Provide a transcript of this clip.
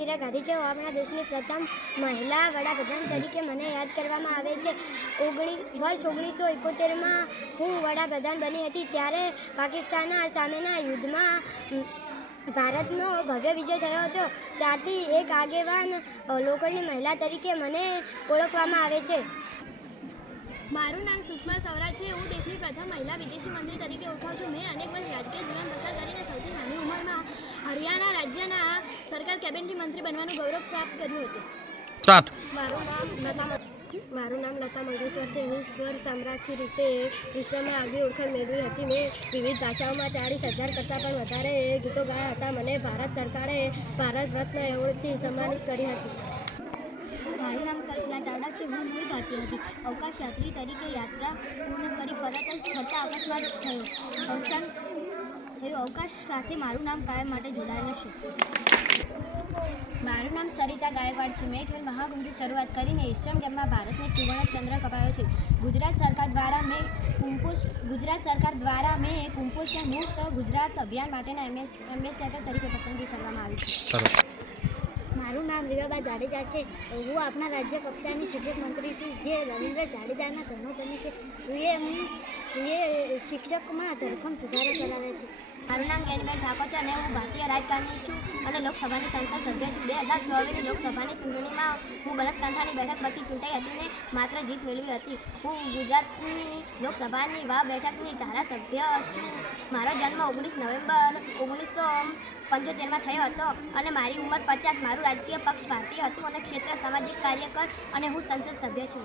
ઇન્દિરા ગાંધી છે. આપણા દેશની પ્રથમ મહિલા વડાપ્રધાન તરીકે મને યાદ કરવામાં આવે છે. વર્ષ 1971માં હું વડાપ્રધાન બની હતી. ત્યારે પાકિસ્તાનના સામેના યુદ્ધમાં ભારતનો ભવ્ય વિજય થયો હતો. ત્યારથી એક આગેવાન લોકોની મહિલા તરીકે મને ઓળખવામાં આવે છે. મારું નામ સુષ્મા સવરા છે. હું દેશની પ્રથમ મહિલા વિદેશી મંત્રી તરીકે ઓળખાઉં છું. મેં અનેક વર્ષ રાજકીય જીવન પસાર કરીને સૌથી નાની ઉંમરમાં હરિયાણા રાજ્યના સરકાર કેબિનેટ મંત્રી બનવાનું ગૌરવ પ્રાપ્ત કર્યું હતું. મારું નામ લતા મંગેશકર છે. હું સ્વર સામ્રાજ્ય રીતે વિશ્વમાં આગવી ઓળખાણ મેળવી હતી. મેં વિવિધ ભાષાઓમાં 40,000 કરતાં પણ વધારે ગીતો ગાયા હતા. મને ભારત સરકારે ભારત રત્ન એવોર્ડથી સન્માનિત કરી હતી. મારું નામ કલ્પના ચાવડા છે. હું મૂળ ભારતીય હતી. અવકાશ યાત્રી તરીકે યાત્રા પૂર્ણ કરી પરત ફરતા અકસ્માત અવસાન થયું. અવકાશ સાથે મારું નામ કાયમ માટે જોડાયેલું છે. મારું નામ સરિતા ગાયકવાડ છે. મેં ખેલ મહાકુંભથી શરૂઆત કરીને એશિયન ગેમમાં ભારતને સુવર્ણ ચંદ્રક અપાયો છે. ગુજરાત સરકાર દ્વારા મેં કુપોષણ મુક્ત ગુજરાત અભિયાન માટેના એમ્બેસેડર તરીકે પસંદગી કરવામાં આવી છે. મારું નામ રીવાબા જાડેજા છે. હું આપણા રાજ્ય કક્ષાની શિક્ષક મંત્રી છું, જે રવિન્દ્ર જાડેજાના ધર્મપત્ની છે. એ શિક્ષકમાં ધરખમ સુધારો કરાવે છે. મારું નામ જ્ઞાનીબેન ઠાકોર છે અને હું ભારતીય રાજકારણી છું અને લોકસભાની સંસદ સભ્ય છું. 2024ની લોકસભાની ચૂંટણીમાં હું બનાસકાંઠાની બેઠક પરથી ચૂંટાઈ હતી અને માત્ર જીત મેળવી હતી. હું ગુજરાતની લોકસભાની બેઠકની ધારાસભ્ય છું. મારો જન્મ 19 નવેમ્બર 1975માં થયો હતો અને મારી ઉંમર 50. મારું રાજકીય પક્ષ ભારતીય હતું અને ક્ષેત્ર સામાજિક કાર્યકર અને હું સંસદ સભ્ય છું.